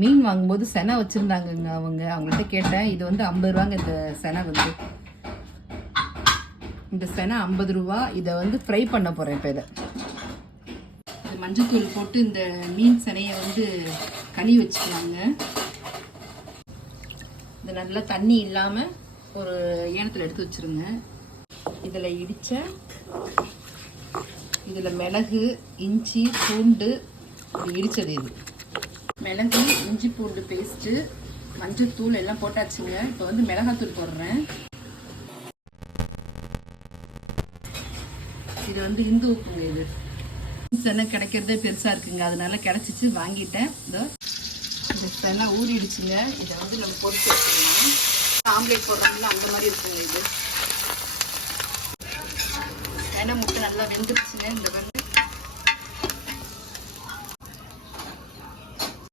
மீன் வாங்கும்போது செனை வச்சுருந்தாங்கங்க அவங்கள்ட்ட கேட்டேன். இது வந்து 50 ரூபாங்க இந்த செனை வந்து. இந்த செனை 50 ரூபா. இதை வந்து ஃப்ரை பண்ண போகிறேன். இப்போ இதை மஞ்சத்தூள் போட்டு இந்த மீன் செனையை வந்து கழுவி வச்சுக்கலாங்க. இது நல்லா தண்ணி இல்லாமல் ஒரு ஏனத்தில் எடுத்து வச்சுருங்க. இதில் இதில் மிளகு, இஞ்சி, பூண்டு இடித்தது. இது மிளகு, இஞ்சி, பூண்டு பேஸ்ட்டு, மஞ்சத்தூள் எல்லாம் போட்டாச்சுங்க. இப்போ வந்து மிளகாத்தூள் போடுறேன். இது வந்து இந்து உப்புங்க. இது செனை கிடைக்கிறதே பெருசாக இருக்குங்க, அதனால கிடச்சிச்சு வாங்கிட்டேன். இதோ இந்த செனை ஊறிடுச்சுங்க. இதை வந்து நம்ம பொரிச்சு வச்சுக்கலாம். ஆம்லேட் போடுறோம்ல அந்த மாதிரி இருக்குங்க. இது செனை முட்டை நல்லா வெந்துருச்சுங்க. இந்த